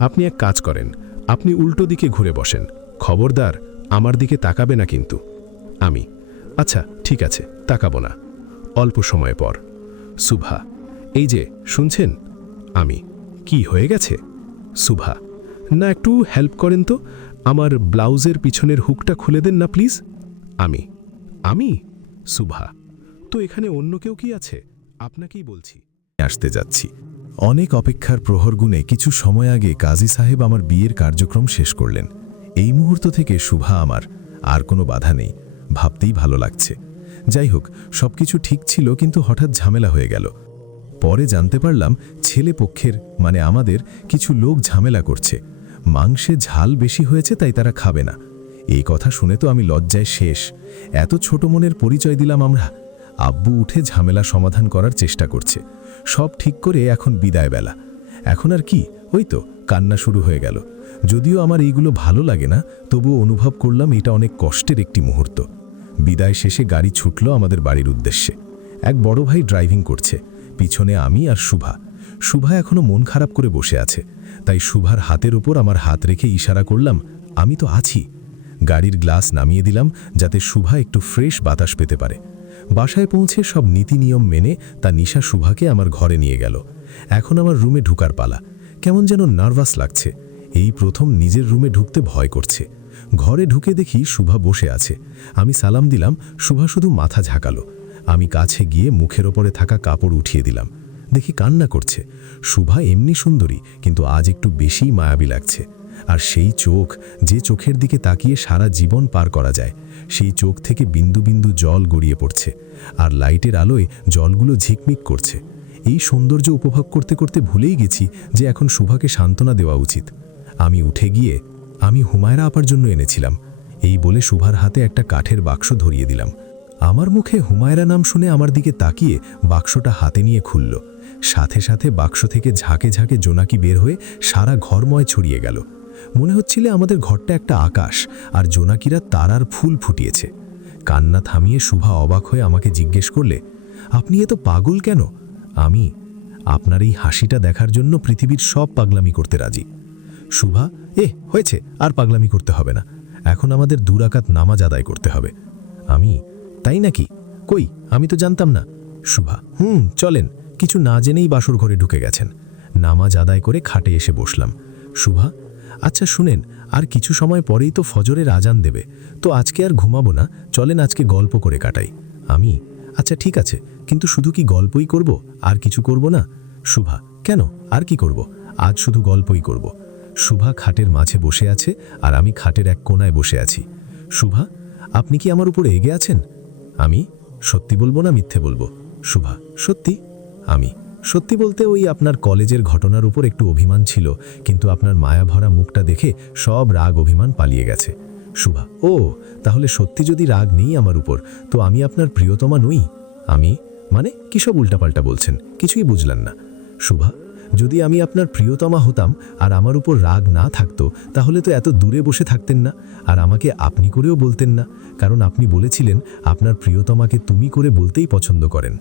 আপনি এক কাজ করেন, আপনি উল্টো দিকে ঘুরে বসেন। খবরদার আমার দিকে তাকাবে না কিন্তু। আমি, আচ্ছা ঠিক আছে, তাকাবো না। অল্প সময় পর, সুভা, এই যে শুনছেন? আমি, কি হয়ে গেছে? সুভা, না একটু হেল্প করেন তো, আমার ব্লাউজের পিছনের হুকটা খুলে দেন না প্লিজ। আমি সুভা, তো এখানে অন্য কেউ কি আছে? আপনাকেই বলছি। আসতে যাচ্ছি। অনেক অপেক্ষার প্রহর গুণে কিছু সময় আগে কাজী সাহেব আমার বিয়ের কার্যক্রম শেষ করলেন। এই মুহূর্ত থেকে শুভা আমার, আর কোনো বাধা নেই। ভাবতেই ভালো লাগছে। যাই হোক, সবকিছু ঠিক ছিল, কিন্তু হঠাৎ ঝামেলা হয়ে গেল। পরে জানতে পারলাম ছেলে পক্ষের মানে আমাদের কিছু লোক ঝামেলা করছে। মাংসে ঝাল বেশি হয়েছে, তাই তারা খাবে না। এই কথা শুনে তো আমি লজ্জায় শেষ। এত ছোট মনের পরিচয় দিলাম আমরা। আব্বু উঠে ঝামেলা সমাধান করার চেষ্টা করছে। সব ঠিক করে এখন বিদায় বেলা। এখন আর কি, ওই তো কান্না শুরু হয়ে গেল। যদিও আমার এইগুলো ভালো লাগে না, তবুও অনুভব করলাম এটা অনেক কষ্টের একটি মুহূর্ত। বিদায় শেষে গাড়ি ছুটল আমাদের বাড়ির উদ্দেশ্যে। এক বড় ভাই ড্রাইভিং করছে, পিছনে আমি আর শুভা। শুভা এখনো মন খারাপ করে বসে আছে, তাই শুভার হাতের ওপর আমার হাত রেখে ইশারা করলাম, আমি তো আছি। গাড়ির গ্লাস নামিয়ে দিলাম যাতে শুভা একটু ফ্রেশ বাতাস পেতে পারে। বাসায় পৌঁছে সব নীতি নিয়ম মেনে তা নিশা শুভাকে আমার ঘরে নিয়ে গেল। এখন আমার রুমে ঢুকার পালা। কেমন যেন নার্ভাস লাগছে। এই প্রথম নিজের রুমে ঢুকতে ভয় করছে। ঘরে ঢুকে দেখি শুভা বসে আছে। আমি সালাম দিলাম, শুভা শুধু মাথা ঝাঁকালো। আমি কাছে গিয়ে মুখের ওপরে থাকা কাপড় উঠিয়ে দিলাম। দেখি কান্না করছে। শুভা এমনি সুন্দরী, কিন্তু আজ একটু বেশিই মায়াবী লাগছে। আর সেই চোখ, যে চোখের দিকে তাকিয়ে সারা জীবন পার করা যায়, সেই চোখ থেকে বিন্দু বিন্দু জল গড়িয়ে পড়ছে, আর লাইটের আলোয় জলগুলো ঝিকমিক করছে। এই সৌন্দর্য উপভোগ করতে করতে ভুলেই গেছি যে এখন শুভাকে সান্ত্বনা দেওয়া উচিত। আমি উঠে গিয়ে, আমি হুমায়রা আপার জন্য এনেছিলাম, এই বলে শুভার হাতে একটা কাঠের বাক্স ধরিয়ে দিলাম। আমার মুখে হুমায়রা নাম শুনে আমার দিকে তাকিয়ে বাক্সটা হাতে নিয়ে খুলল। সাথে সাথে বাক্স থেকে ঝাঁকে ঝাঁকে জোনাকি বের হয়ে সারা ঘরময় ছড়িয়ে গেল। মনে হচ্ছিল আমাদের ঘরটা একটা আকাশ, আর জোনাকিরা তারার ফুল ফুটিয়েছে। কান্না থামিয়ে শুভা অবাক হয়ে আমাকে জিজ্ঞেস করলে, আপনি এত পাগল কেন? আমি, আপনার এই হাসিটা দেখার জন্য পৃথিবীর সব পাগলামি করতে রাজি। শুভা, হয়েছে, আর পাগলামি করতে হবে না। এখন আমাদের 2 রাকাত নামাজ আদায় করতে হবে। আমি, তাই নাকি? কই, আমি তো জানতাম না। শুভা, চলেন। কিছু না জেনেই বাসর ঘরে ঢুকে গেছেন। নামাজ আদায় করে খাটে এসে বসলাম। শুভা, আচ্ছা শুনেন, আর কিছু সময় পরেই তো ফজরের আজান দেবে, তো আজকে আর ঘুমাবো না, চলেন আজকে গল্প করে কাটাই। আমি, আচ্ছা ঠিক আছে, কিন্তু শুধু কি গল্পই করব, আর কিছু করব না? শুভা, কেন, আর কি করব? আজ শুধু গল্পই করব। শুভা খাটের মাঝে বসে আছে, আর আমি খাটের এক কোনায় বসে আছি। শুভা, আপনি কি আমার উপরে এগে আছেন? আমি, সত্যি বলবো না মিথ্যে বলবো? শুভা, সত্যি। আমি, সত্যি বলতে ওই আপনার কলেজের ঘটনার উপর একটু অভিমান ছিল, কিন্তু আপনার মায়াভরা মুখটা দেখে সব রাগ অভিমান পালিয়ে গেছে। শুভা, ও তাহলে সত্যি যদি রাগ নেই আমার উপর, তো আমি আপনার প্রিয়তমা নই? আমি, মানে কি সব উল্টাপাল্টা বলছেন, কিছুই বুঝলেন না। শুভা, যদি আমি আপনার প্রিয়তমা হতাম আর আমার উপর রাগ না থাকতো, তাহলে তো এত দূরে বসে থাকতেন না, আর আমাকে আপনি করেও বলতেন না, কারণ আপনি বলেছিলেন আপনার প্রিয়তমাকে তুমি করে বলতেই পছন্দ করেন।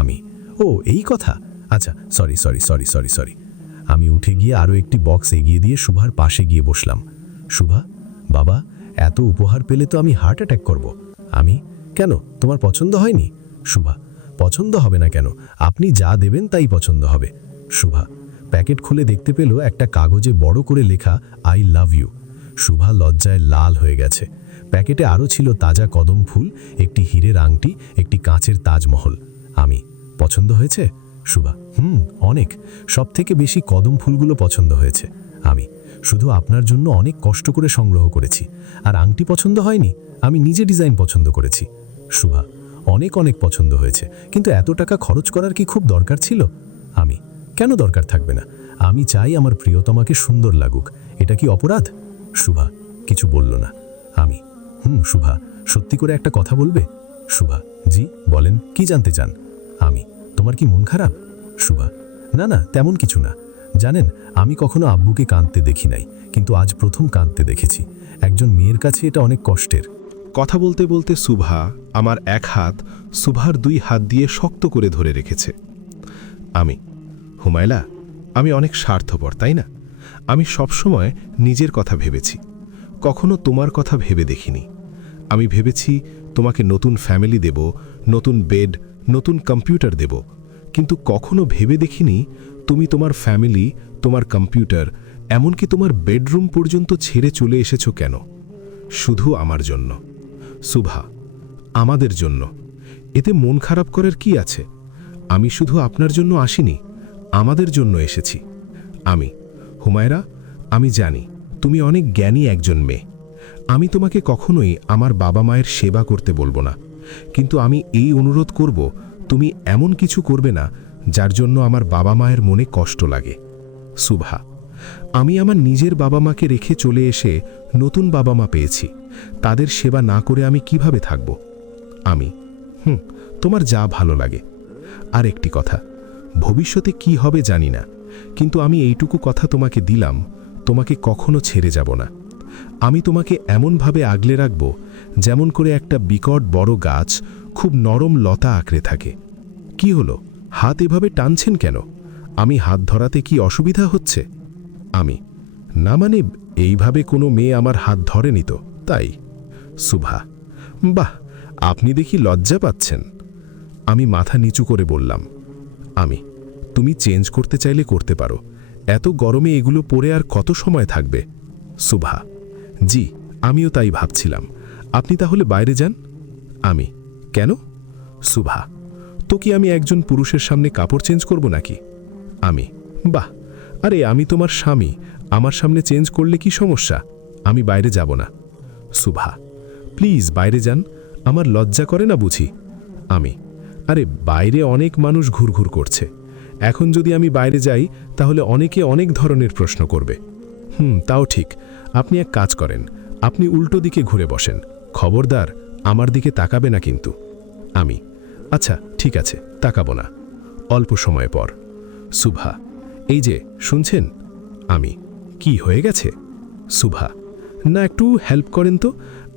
আমি, ও এই কথা, আচ্ছা sorry sorry sorry sorry sorry. আমি উঠে গিয়ে আরও একটি বক্স এগিয়ে দিয়ে শুভার পাশে গিয়ে বসলাম। শুভা, বাবা, এত উপহার পেলে তো আমি হার্ট অ্যাটাক করব। আমি, কেন, তোমার পছন্দ হয়নি? শুভা, পছন্দ হবে না কেন, আপনি যা দেবেন তাই পছন্দ হবে। শুভা, প্যাকেট খুলে দেখতে পেল একটা কাগজে বড় করে লেখা আই লাভ ইউ। শুভা লজ্জায় লাল হয়ে গেছে। প্যাকেটে আরও ছিল তাজা কদম ফুল, একটি হীরের আংটি, একটি কাঁচের তাজমহল। আমি, পছন্দ হয়েছে? শুভা, অনেক, সব থেকে বেশি কদম ফুলগুলো পছন্দ হয়েছে। আমি, শুধু আপনার জন্য অনেক কষ্ট করে সংগ্রহ করেছি। আর আংটি পছন্দ হয়নি? আমি নিজে ডিজাইন পছন্দ করেছি। শুভা, অনেক অনেক পছন্দ হয়েছে, কিন্তু এত টাকা খরচ করার কি খুব দরকার ছিল? আমি, কেন দরকার থাকবে না, আমি চাই আমার প্রিয়তমাকে সুন্দর লাগুক, এটা কি অপরাধ? শুভা কিছু বলল না। আমি, শুভা, সত্যি করে একটা কথা বলবে? শুভা, জি বলেন, কি জানতে চান? আমি, তোমার কি মন খারাপ? শুভা, না না, তেমন কিছু না। জানেন, আমি কখনো আব্বুকে কাঁদতে দেখি নাই, কিন্তু আজ প্রথম কাঁদতে দেখেছি। একজন মেয়ের কাছে এটা অনেক কষ্টের। কথা বলতে বলতে শুভা আমার এক হাত শুভার 2 হাত দিয়ে শক্ত করে ধরে রেখেছে। আমি, হুমায়লা, আমি অনেক স্বার্থপর, তাই না? আমি সবসময় নিজের কথা ভেবেছি, কখনো তোমার কথা ভেবে দেখিনি। আমি ভেবেছি তোমাকে নতুন ফ্যামিলি দেব, নতুন বেড, নতুন কম্পিউটার দেব, কিন্তু কখনো ভেবে দেখিনি তুমি তোমার ফ্যামিলি, তোমার কম্পিউটার, এমনকি তোমার বেডরুম পর্যন্ত ছেড়ে চলে এসেছো কেন? শুধু আমার জন্য। সুভা, আমাদের জন্য। এতে মন খারাপ করার কি আছে? আমি শুধু আপনার জন্য আসিনি, আমাদের জন্য এসেছি। হুমায়রা, আমি জানি তুমি অনেক জ্ঞানী একজন মেয়ে। আমি তোমাকে কখনোই আমার বাবা মায়ের সেবা করতে বলবো না, কিন্তু আমি এই অনুরোধ করব, তুমি এমন কিছু করবে না যার জন্য আমার বাবা মায়ের মনে কষ্ট লাগে। সুভা, আমি আমার নিজের বাবা মাকে রেখে চলে এসে নতুন বাবা মা পেয়েছি, তাদের সেবা না করে আমি কিভাবে থাকব? তোমার যা ভালো লাগে। আর একটি কথা, ভবিষ্যতে কি হবে জানি না, কিন্তু আমি এইটুকু কথা তোমাকে দিলাম, তোমাকে কখনো ছেড়ে যাব না। আমি তোমাকে এমনভাবে আগলে রাখব যেমন করে একটা বিকট বড় গাছ খুব নরম লতা আঁকড়ে থাকে। কি হলো, হাত এভাবে টানছেন কেন? আমি হাত ধরাতে কি অসুবিধা হচ্ছে? না মানে, এইভাবে কোনো মেয়ে আমার হাত ধরেনি তো, তাই। সুভা, বাহ, আপনি দেখি লজ্জা পাচ্ছেন। আমি মাথা নিচু করে বললাম, তুমি চেঞ্জ করতে চাইলে করতে পারো, এত গরমে এগুলো পরে আর কত সময় থাকবে? সুভা, জি, আমিও তাই ভাবছিলাম। আপনি তাহলে বাইরে যান। কেন? সুভা, তো কি আমি একজন পুরুষের সামনে কাপড় চেঞ্জ করব নাকি? বাহ, আরে আমি তোমার স্বামী, আমার সামনে চেঞ্জ করলে কি সমস্যা? আমি বাইরে যাব না। সুভা, প্লিজ বাইরে যান, আমার লজ্জা করে না বুঝি? আরে বাইরে অনেক মানুষ ঘুরঘুর করছে, এখন যদি আমি বাইরে যাই তাহলে অনেকে অনেক ধরনের প্রশ্ন করবে। তাও ঠিক, আপনি এক কাজ করেন, আপনি উল্টো দিকে ঘুরে বসেন, খবরদার আমার দিকে তাকাবে না কিন্তু। আচ্ছা ঠিক আছে, তাকাবো না। অল্প সময় পর। সুভা, এই যে শুনছেন? কি হয়ে গেছে? সুভা, না একটু হেল্প করেন তো,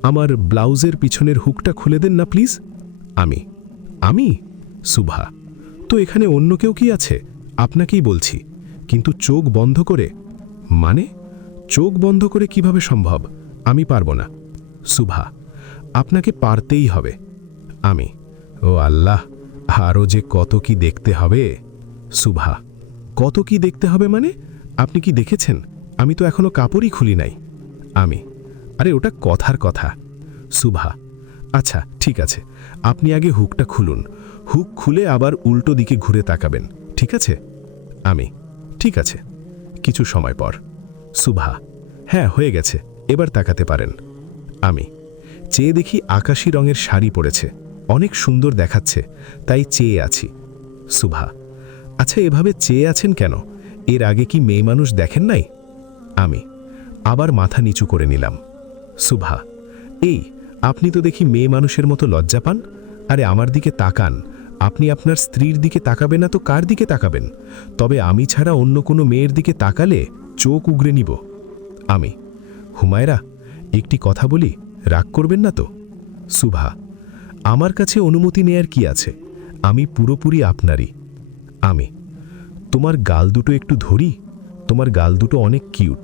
আমার ব্লাউজের পিছনের হুকটা খুলে দেন না প্লিজ। সুভা, তো এখানে অন্য কেউ কি আছে? আপনাকেই বলছি, কিন্তু চোখ বন্ধ করে। মানে? চোখ বন্ধ করে কিভাবে সম্ভব? আমি পারবো না। সুভা, আপনাকে পারতেই হবে। ও আল্লাহ, আরও যে কত কি দেখতে হবে। সুভা, কত কি দেখতে হবে মানে? আপনি কি দেখেছেন? আমি তো এখনো কাপড়ই খুলি নাই। আরে ওটা কথার কথা। সুভা, আচ্ছা ঠিক আছে, আপনি আগে হুকটা খুলুন, হুক খুলে আবার উল্টো দিকে ঘুরে তাকাবেন, ঠিক আছে? ঠিক আছে। কিছু সময় পর। সুভা, হ্যাঁ হয়ে গেছে, এবার তাকাতে পারেন। চেয়ে দেখি আকাশী রঙের শাড়ি পরেছে, অনেক সুন্দর দেখাচ্ছে, তাই চেয়ে আছি। সুভা, আচ্ছা এভাবে চেয়ে আছেন কেন? এর আগে কি মেয়ে মানুষ দেখেন নাই? আবার মাথা নিচু করে নিলাম। সুভা, আপনি তো দেখি মেয়ে মানুষের মতো লজ্জা পান। আরে আমার দিকে তাকান, আপনি আপনার স্ত্রীর দিকে তাকাবেন না তো কার দিকে তাকাবেন? তবে আমি ছাড়া অন্য কোনো মেয়ের দিকে তাকালে চোখ উগরে নিব। হুমায়রা, একটি কথা বলি, রাগ করবেন না তো? সুভা, আমার কাছে অনুমতি নেয়ার কি আছে, আমি পুরোপুরি আপনারই। তোমার গাল দুটো একটু ধরি, তোমার গাল দুটো অনেক কিউট।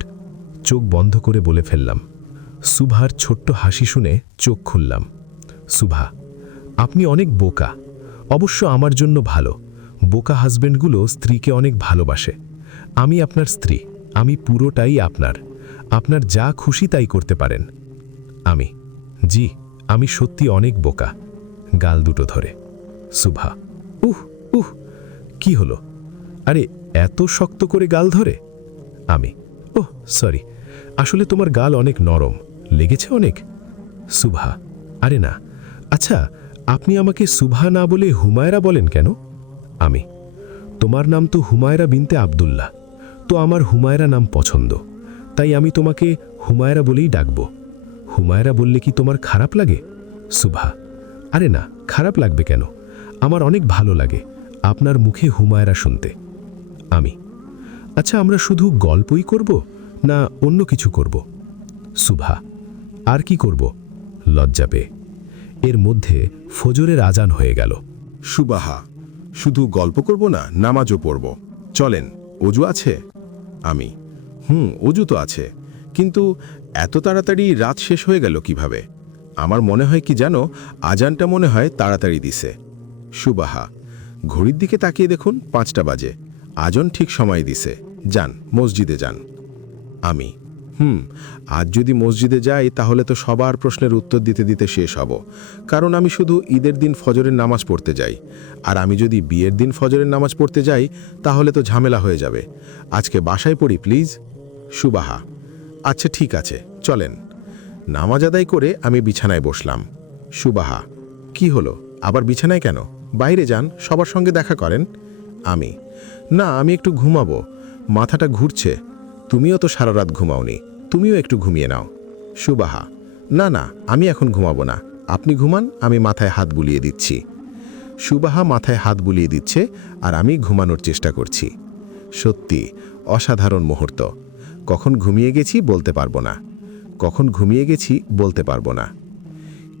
চোখ বন্ধ করে বলে ফেললাম। সুভার ছোট্ট হাসি শুনে চোখ খুললাম। সুভা, আপনি অনেক বোকা, অবশ্য আমার জন্য ভালো। বোকা হাজব্যান্ডগুলো স্ত্রীকে অনেক ভালোবাসে। আমি আপনার স্ত্রী, আমি পুরোটাই আপনার, আপনার যা খুশি তাই করতে পারেন। জি, আমি সত্যি অনেক বোকা। গাল দুটো ধরে। সুভা, কি হলো? আরে এত শক্ত করে গাল ধরে? ওহ সরি, আসলে তোমার গাল অনেক নরম, লেগেছে অনেক। সুভা, আরে না। আচ্ছা, আপনি আমাকে সুভা না বলে হুমায়রা বলেন কেন? তোমার নাম তো হুমায়রা বিনতে আব্দুল্লাহ, তো আমার হুমায়রা নাম পছন্দ, তাই আমি তোমাকে হুমায়রা বলেই ডাকব। হুমায়রা বললে কি তোমার খারাপ লাগে? সুভা, আরে না, খারাপ লাগবে কেন? আমার অনেক ভালো লাগে আপনার মুখে হুমায়রা শুনতে। আচ্ছা, আমরা শুধু গল্পই করব না অন্য কিছু করব? সুভা, আর কি করব? লজ্জা পেয়ে। এর মধ্যে ফজরের আজান হয়ে গেল। সুবাহা, শুধু গল্প করব না, নামাজও পড়ব। চলেন, অজু আছে? অজু তো আছে, কিন্তু এত তাড়াতাড়ি রাত শেষ হয়ে গেল কিভাবে? আমার মনে হয় কি জানো, আজানটা মনে হয় তাড়াতাড়ি দিছে। সুবাহা, ঘড়ির দিকে তাকিয়ে দেখুন 5টা বাজে, আজান ঠিক সময় দিছে, যান মসজিদে যান। আমি আজ যদি মসজিদে যাই তাহলে তো সবার প্রশ্নের উত্তর দিতে দিতে শেষ হব, কারণ আমি শুধু ঈদের দিন ফজরের নামাজ পড়তে যাই, আর আমি যদি বিয়ের দিন ফজরের নামাজ পড়তে যাই তাহলে তো ঝামেলা হয়ে যাবে। আজকে বাসায় পড়ি প্লিজ। সুবাহা, আচ্ছা ঠিক আছে, চলেন। নামাজ আদায় করে আমি বিছানায় বসলাম। সুবাহা, কি হলো, আবার বিছানায় কেন? বাইরে যান, সবার সঙ্গে দেখা করেন। আমি, না আমি একটু ঘুমাবো, মাথাটা ঘুরছে। তুমিও তো সারা রাত ঘুমাওনি, তুমিও একটু ঘুমিয়ে নাও। সুবাহা, না না আমি এখন ঘুমাবো না, আপনি ঘুমান, আমি মাথায় হাত বুলিয়ে দিচ্ছি। সুবাহা মাথায় হাত বুলিয়ে দিচ্ছে আর আমি ঘুমানোর চেষ্টা করছি। সত্যি অসাধারণ মুহূর্ত। কখন ঘুমিয়ে গেছি বলতে পারবো না, কখন ঘুমিয়ে গেছি বলতে পারবো না।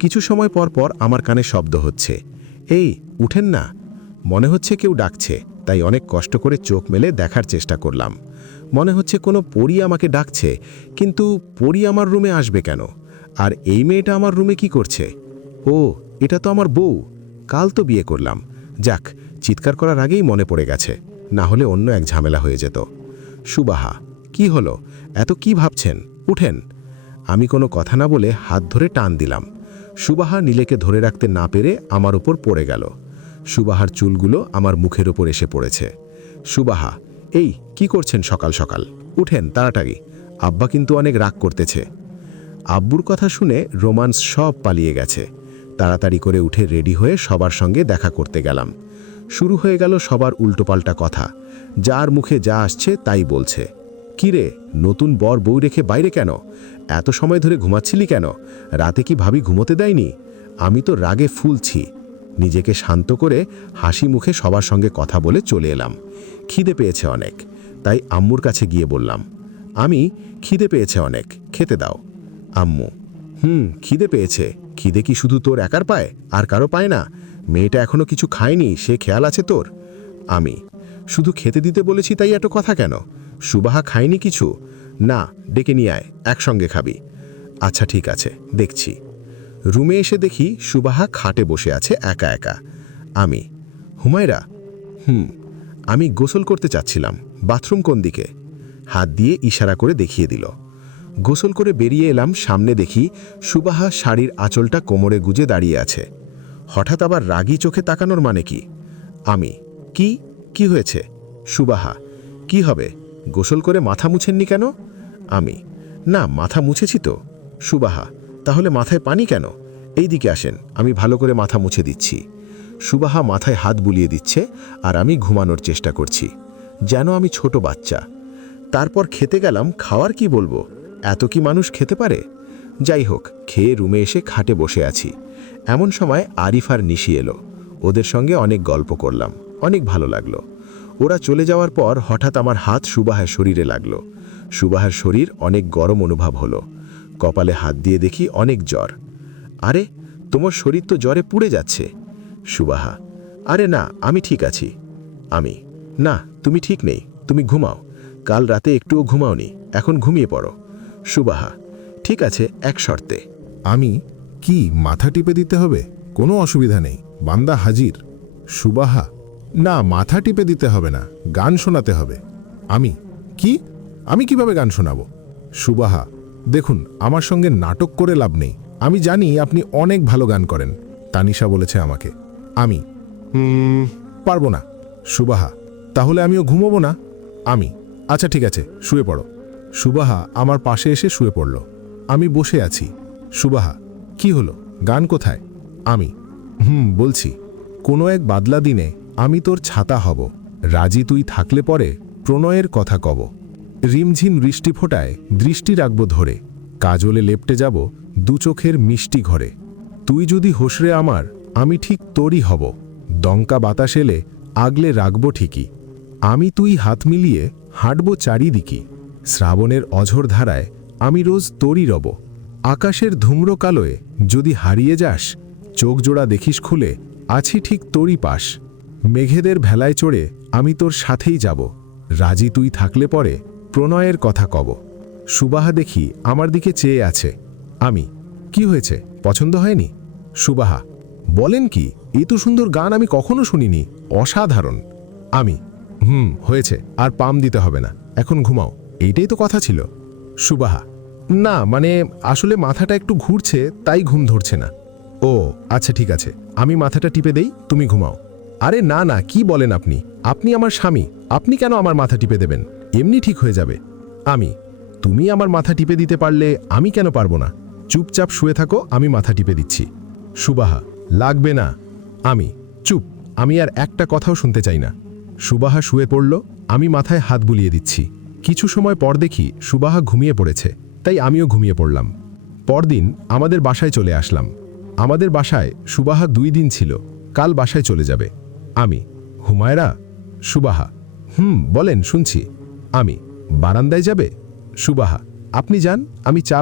কিছু সময় পর পর আমার কানে শব্দ হচ্ছে, এই উঠেন না। মনে হচ্ছে কেউ ডাকছে, তাই অনেক কষ্ট করে চোখ মেলে দেখার চেষ্টা করলাম। মনে হচ্ছে কোনো পরী আমাকে ডাকছে, কিন্তু পরী আমার রুমে আসবে কেন? আর এই মেয়েটা আমার রুমে কি করছে? ও, এটা তো আমার বউ, কাল তো বিয়ে করলাম। যাক, চিৎকার করার আগেই মনে পড়ে গেছে, না হলে অন্য এক ঝামেলা হয়ে যেত। সুবাহা, কি হলো, এত কি ভাবছেন? উঠেন। আমি কোনো কথা না বলে হাত ধরে টান দিলাম। সুবাহা নীলেকে ধরে রাখতে না পেরে আমার উপর পড়ে গেল। সুবাহার চুলগুলো আমার মুখের ওপর এসে পড়েছে। সুবাহা, এই কি করছেন সকাল সকাল? উঠেন তাড়াতাড়ি, আব্বা কিন্তু অনেক রাগ করতেছে। আব্বুর কথা শুনে রোমান্স সব পালিয়ে গেছে। তাড়াতাড়ি করে উঠে রেডি হয়ে সবার সঙ্গে দেখা করতে গেলাম। শুরু হয়ে গেল সবার উল্টোপাল্টা কথা, যার মুখে যা আসছে তাই বলছে। কিরে, নতুন বর বউ রেখে বাইরে কেন? এত সময় ধরে ঘুমাচ্ছিলি কেন? রাতে কি ভাবি ঘুমোতে দেয়নি? আমি তো রাগে ফুলছি। নিজেকে শান্ত করে হাসি মুখে সবার সঙ্গে কথা বলে চলে এলাম। খিদে পেয়েছে অনেক, তাই আম্মুর কাছে গিয়ে বললাম, আমি খিদে পেয়েছে অনেক, খেতে দাও। আম্মু, খিদে পেয়েছে। খিদে কি শুধু তোর একার পায়, আর কারো পায় না? মেয়েটা এখনো কিছু খায়নি, সে খেয়াল আছে তোর? আমি, শুধু খেতে দিতে বলেছি তাই এত কথা কেন? সুবাহা খায়নি কিছু? না, ডেকে নিয়ে আয়, একসঙ্গে খাবি। আচ্ছা ঠিক আছে, দেখছি। রুমে এসে দেখি সুবাহা খাটে বসে আছে একা একা। আমি, হুমায়রা? আমি গোসল করতে চাচ্ছিলাম, বাথরুম কোন দিকে? হাত দিয়ে ইশারা করে দেখিয়ে দিল। গোসল করে বেরিয়ে এলাম, সামনে দেখি সুবাহা শাড়ির আঁচলটা কোমরে গুজে দাঁড়িয়ে আছে। হঠাৎ আবার রাগী চোখে তাকানোর মানে কি? আমি, কি হয়েছে? সুবাহা, কি হবে, গোসল করে মাথা মুছেননি কেন? আমি, না মাথা মুছেছি তো। সুবাহা, তাহলে মাথায় পানি কেন? এই দিকে আসেন, আমি ভালো করে মাথা মুছে দিচ্ছি। সুবাহা মাথায় হাত বুলিয়ে দিচ্ছে আর আমি ঘুমানোর চেষ্টা করছি, যেন আমি ছোট বাচ্চা। তারপর খেতে গেলাম। খাওয়ার কি বলবো, এত কি মানুষ খেতে পারে? যাই হোক, খেয়ে রুমে এসে খাটে বসে আছি। এমন সময় আরিফ আর নিশি এলো। ওদের সঙ্গে অনেক গল্প করলাম, অনেক ভালো লাগলো। ওরা চলে যাওয়ার পর হঠাৎ আমার হাত সুবাহার শরীরে লাগলো। সুবাহার শরীর অনেক গরম অনুভব হলো। কপালে হাত দিয়ে দেখি অনেক জ্বর। আরে, তোমার শরীর তো জ্বরে পুড়ে যাচ্ছে। সুবাহা, আরে না, আমি ঠিক আছি। আমি, না তুমি ঠিক নেই, তুমি ঘুমাও, কাল রাতে একটুও ঘুমাওনি, এখন ঘুমিয়ে পড়ো। সুবাহা, ঠিক আছে, এক শর্তে। আমি, কি মাথা টিপে দিতে হবে? কোনো অসুবিধা নেই, বান্দা হাজির। সুবাহা, না মাথা টিপে দিতে হবে না, গান শোনাতে হবে। আমি, কি? আমি কিভাবে গান শোনাবো? সুবাহা, দেখুন আমার সঙ্গে নাটক করে লাভ নেই, আমি জানি আপনি অনেক ভালো গান করেন, তানিশা বলেছে আমাকে। আমি, পারবো না। সুবাহা, তাহলে আমিও ঘুমোবো না। আমি, আচ্ছা ঠিক আছে, শুয়ে পড়ো। সুবাহা আমার পাশে এসে শুয়ে পড়ল। আমি বসে আছি। সুবাহা, কি হলো, গান কোথায়? আমি, বলছি। কোনো এক বাদলা দিনে আমি তোর ছাতা হব, রাজি তুই থাকলে পরে প্রণয়ের কথা কব। রিমঝিম বৃষ্টি ফোটায় দৃষ্টি রাখব ধরে, কাজলে লেপটে যাব দু চোখের মিষ্টি ঘরে। তুই যদি হোসরে আমার, আমি ঠিক তোরই হব, দঙ্কা বাতাস এলে আগলে রাখব ঠিকই। আমি তুই হাত মিলিয়ে হাঁটব চারিদিকে, শ্রাবণের অঝোর ধারায় আমি রোজ তোরই রব। আকাশের ধূম্র কালোয় যদি হারিয়ে যাস, চোখ জোড়া দেখিস খুলে আছি ঠিক তোরই পাশ। মেঘেদের ভেলায় চড়ে আমি তোর সাথেই যাব, রাজি তুই থাকলে পরে প্রণয়ের কথা কব। সুবাহা দেখি আমার দিকে চেয়ে আছে। আমি, কি হয়েছে, পছন্দ হয়নি? সুবাহা, বলেন কি, এই তো সুন্দর গান আমি কখনো শুনিনি, অসাধারণ। আমি, হয়েছে, আর পাম দিতে হবে না, এখন ঘুমাও, এইটাই তো কথা ছিল। সুবাহা, না মানে আসলে মাথাটা একটু ঘুরছে, তাই ঘুম ধরছে না। ও আচ্ছা ঠিক আছে, আমি মাথাটা টিপে দেই, তুমি ঘুমাও। আরে না না, কি বলেন আপনি, আপনি আমার স্বামী, আপনি কেন আমার মাথা টিপে দেবেন? এমনি ঠিক হয়ে যাবে। আমি, তুমি আমার মাথা টিপে দিতে পারলে আমি কেন পারবো না? চুপচাপ শুয়ে থাকো, আমি মাথা টিপে দিচ্ছি। সুবাহা, লাগবে না। আমি, চুপ, আমি আর একটা কথাও শুনতে চাই না। সুবাহা শুয়ে পড়ল, আমি মাথায় হাত বুলিয়ে দিচ্ছি। কিছু সময় পর দেখি সুবাহা ঘুমিয়ে পড়েছে, তাই আমিও ঘুমিয়ে পড়লাম। পরদিন আমাদের বাসায় চলে আসলাম। আমাদের বাসায় সুবাহা 2 দিন ছিল, কাল বাসায় চলে যাবে। আমি, হুমায়রা? সুবাহা, বলেন, শুনছি। আমি, বারান্দায় যাবে? সুবাহা, আপনি যান, আমি চা